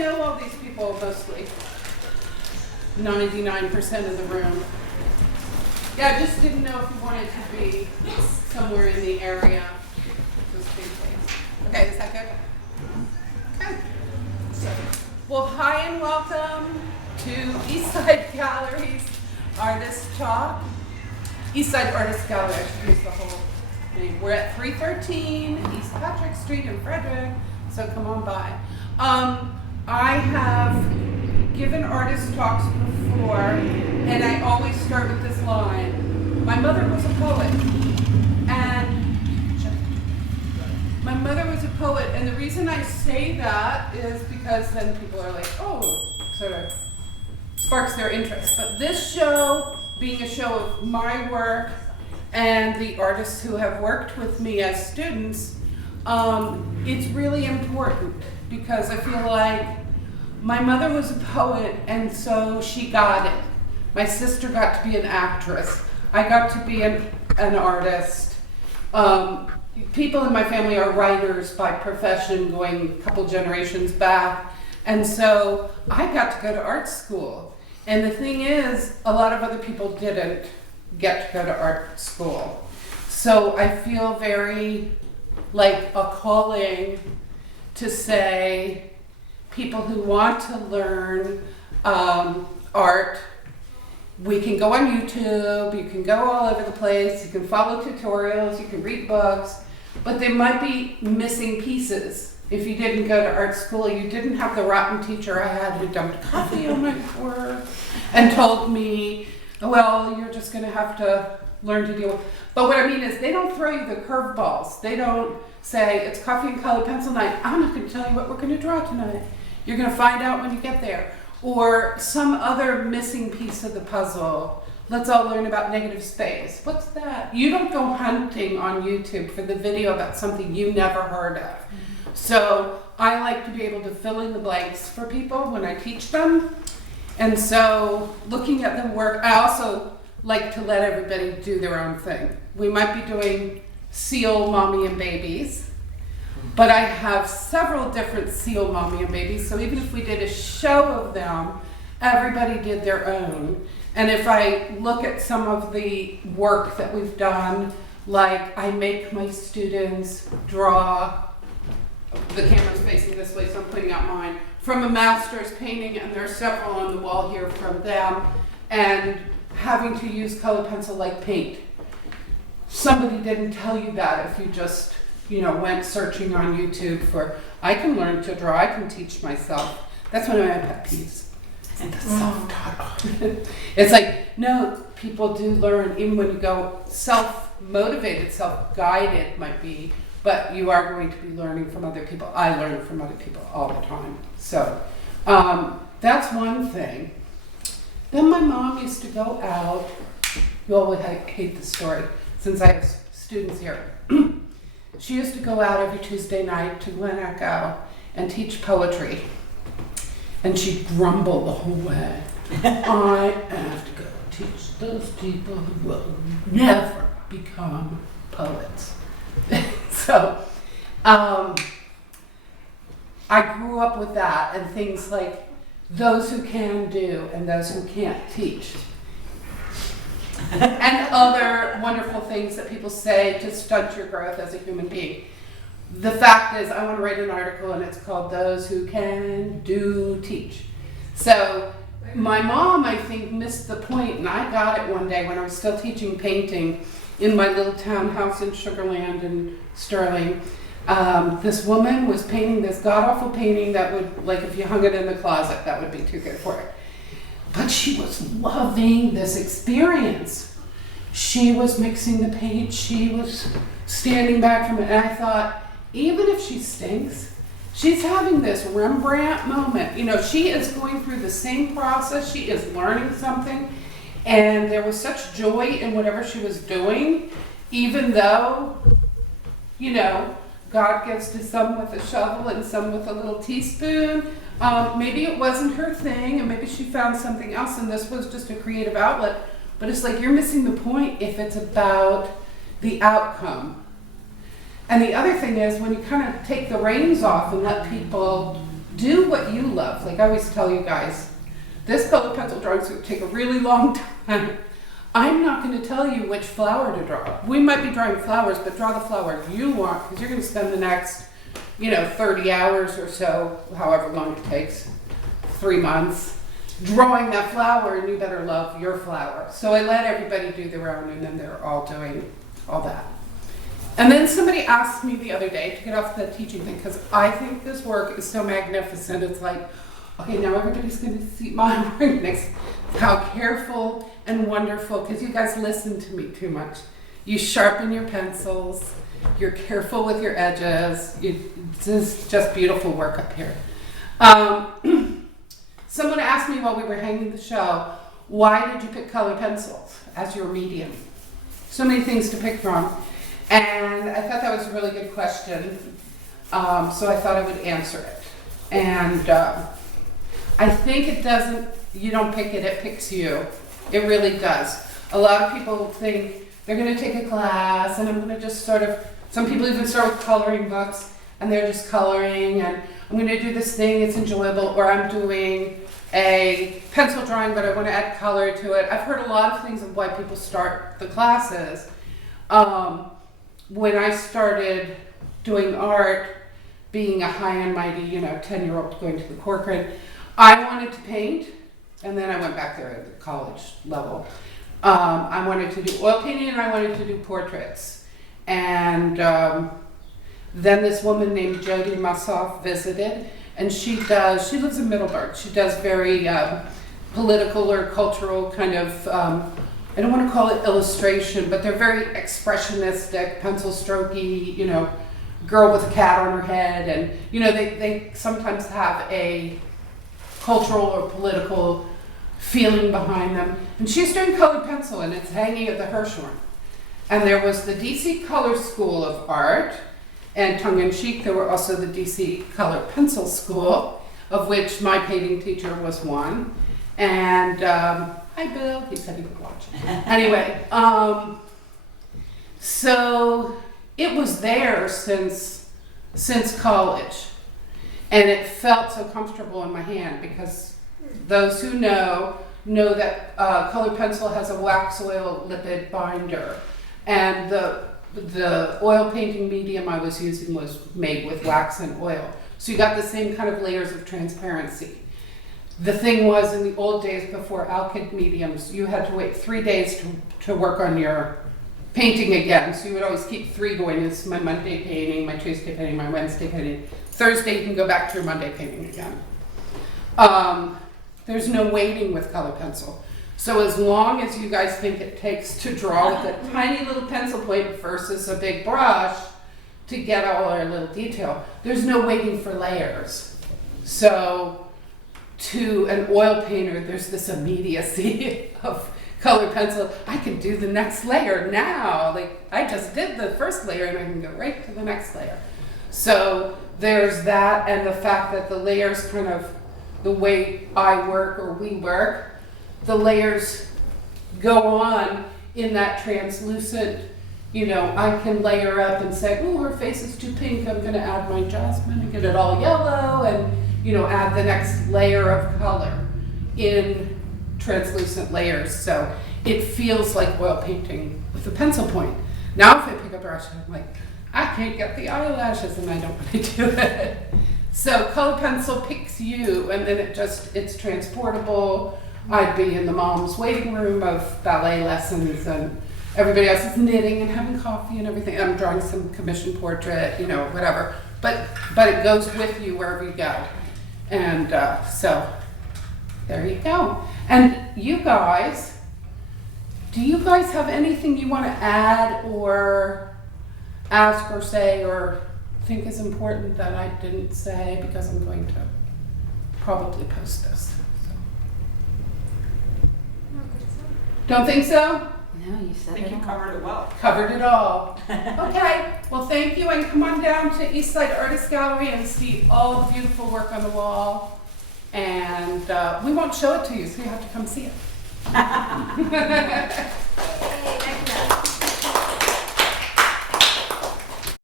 know all these people mostly. 99% of the room. Yeah, I just didn't know if you wanted to be somewhere in the area. Just in case. Okay, is that good? Okay. Well, hi and welcome to Eastside Gallery's Artist Talk. Eastside Artist Gallery, I should use the whole name. We're at 313 East Patrick Street in Frederick, so come on by. I have given artist talks before, and I always start with this line. My mother was a poet, and the reason I say that is because then people are like, oh, sort of sparks their interest. But this show, being a show of my work and the artists who have worked with me as students, it's really important because I feel like my mother was a poet, and so she got it. My sister got to be an actress. I got to be an artist. People in my family are writers by profession, going a couple generations back. And so I got to go to art school. And the thing is, a lot of other people didn't get to go to art school. So I feel very like a calling to say, people who want to learn art, we can go on YouTube, you can go all over the place, you can follow tutorials, you can read books, but there might be missing pieces. If you didn't go to art school, you didn't have the rotten teacher I had who dumped coffee on my work and told me, well, you're just gonna have to learn to deal with. But what I mean is, they don't throw you the curveballs. They don't say, it's coffee and colored pencil night. I'm not gonna tell you what we're gonna draw tonight. You're gonna find out when you get there. Or some other missing piece of the puzzle. Let's all learn about negative space. What's that? You don't go hunting on YouTube for the video about something you never heard of. So I like to be able to fill in the blanks for people when I teach them. And so looking at them work, I also like to let everybody do their own thing. We might be doing seal mommy and babies, but I have several different seal mommy and babies, so even if we did a show of them, everybody did their own. And if I look at some of the work that we've done, like I make my students draw, the camera's facing this way, so I'm putting out mine, from a master's painting, and there's several on the wall here from them, and having to use colored pencil like paint. Somebody didn't tell you that if you just went searching on YouTube for, I can learn to draw, I can teach myself. That's one of my pet peeves. And the self-taught. It's like, no, people do learn, even when you go self-motivated, self-guided might be, but you are going to be learning from other people. I learn from other people all the time. So that's one thing. Then my mom used to go out, you all would hate the story, since I have students here. She used to go out every Tuesday night to Glen Echo and teach poetry. And she'd grumble the whole way. I have to go teach those people who will never become poets. So I grew up with that, and things like those who can do and those who can't teach. And other wonderful things that people say to stunt your growth as a human being. The fact is, I want to write an article, and it's called Those Who Can Do Teach. So my mom, I think, missed the point, and I got it one day when I was still teaching painting in my little townhouse in Sugar Land in Sterling. This woman was painting this god-awful painting that would, like if you hung it in the closet, that would be too good for it. But she was loving this experience. She was mixing the paint, she was standing back from it, and I thought, even if she stinks, she's having this Rembrandt moment. She is going through the same process, she is learning something, and there was such joy in whatever she was doing, even though, God gives to some with a shovel and some with a little teaspoon. Maybe it wasn't her thing, and maybe she found something else, and this was just a creative outlet. But it's like you're missing the point if it's about the outcome. And the other thing is, when you kind of take the reins off and let people do what you love. Like I always tell you guys, this colored pencil drawing is going to take a really long time. I'm not going to tell you which flower to draw. We might be drawing flowers, but draw the flower you want, because you're going to spend the next, 30 hours or so, however long it takes, 3 months, drawing that flower, and you better love your flower. So I let everybody do their own, and then they're all doing all that. And then somebody asked me the other day to get off the teaching thing, because I think this work is so magnificent. It's like, okay, now everybody's going to see my work next. How careful and wonderful, because you guys listen to me too much. You sharpen your pencils, you're careful with your edges. It's just beautiful work up here. Someone asked me while we were hanging the show, why did you pick colored pencils as your medium? So many things to pick from. And I thought that was a really good question, so I thought I would answer it. And I think you don't pick it, it picks you. It really does. A lot of people think they're going to take a class, and I'm going to just some people even start with coloring books, and they're just coloring, and I'm going to do this thing, it's enjoyable, or I'm doing a pencil drawing, but I want to add color to it. I've heard a lot of things of why people start the classes. When I started doing art, being a high and mighty, 10-year-old going to the Corcoran, I wanted to paint, and then I went back there at the college level. I wanted to do oil painting, and I wanted to do portraits. And then this woman named Jody Massoff visited, and she lives in Middleburg. She does very political or cultural kind of, I don't want to call it illustration, but they're very expressionistic, pencil strokey, girl with a cat on her head. And, they sometimes have a cultural or political feeling behind them. And she's doing colored pencil, and it's hanging at the Hirshhorn. And there was the DC Color School of Art, and tongue-in-cheek, there were also the DC Color Pencil School, of which my painting teacher was one. And hi Bill, he said he would watch. Anyway, so it was there since college, and it felt so comfortable in my hand, because those who know that colored pencil has a wax oil lipid binder, and the oil painting medium I was using was made with wax and oil. So you got the same kind of layers of transparency. The thing was, in the old days before alkyd mediums, you had to wait 3 days to work on your painting again. So you would always keep 3 going. This is my Monday painting, my Tuesday painting, my Wednesday painting. Thursday you can go back to your Monday painting again. There's no waiting with color pencil. So as long as you guys think it takes to draw with a tiny little pencil point versus a big brush to get all our little detail, there's no waiting for layers. So to an oil painter, there's this immediacy of color pencil. I can do the next layer now. Like, I just did the first layer and I can go right to the next layer. So there's that, and the fact that the layers kind of, the way I work or we work, the layers go on in that translucent, I can layer up and say, oh, her face is too pink, I'm going to add my jasmine and get it all yellow, and add the next layer of color in translucent layers. So it feels like oil painting with a pencil point. Now if I pick a brush, I'm like, I can't get the eyelashes, and I don't want to do it. So color pencil picks you, and then it's transportable. I'd be in the mom's waiting room of ballet lessons, and everybody else is knitting and having coffee and everything. I'm drawing some commission portrait, whatever. But it goes with you wherever you go. And so there you go. And you guys, do you guys have anything you want to add or ask or say or think is important that I didn't say, because I'm going to probably post this? Don't think so? No, you said I think it you all. covered it well. Covered it all. Okay, well thank you, and come on down to Eastside Artist Gallery and see all the beautiful work on the wall. And we won't show it to you, so you have to come see it.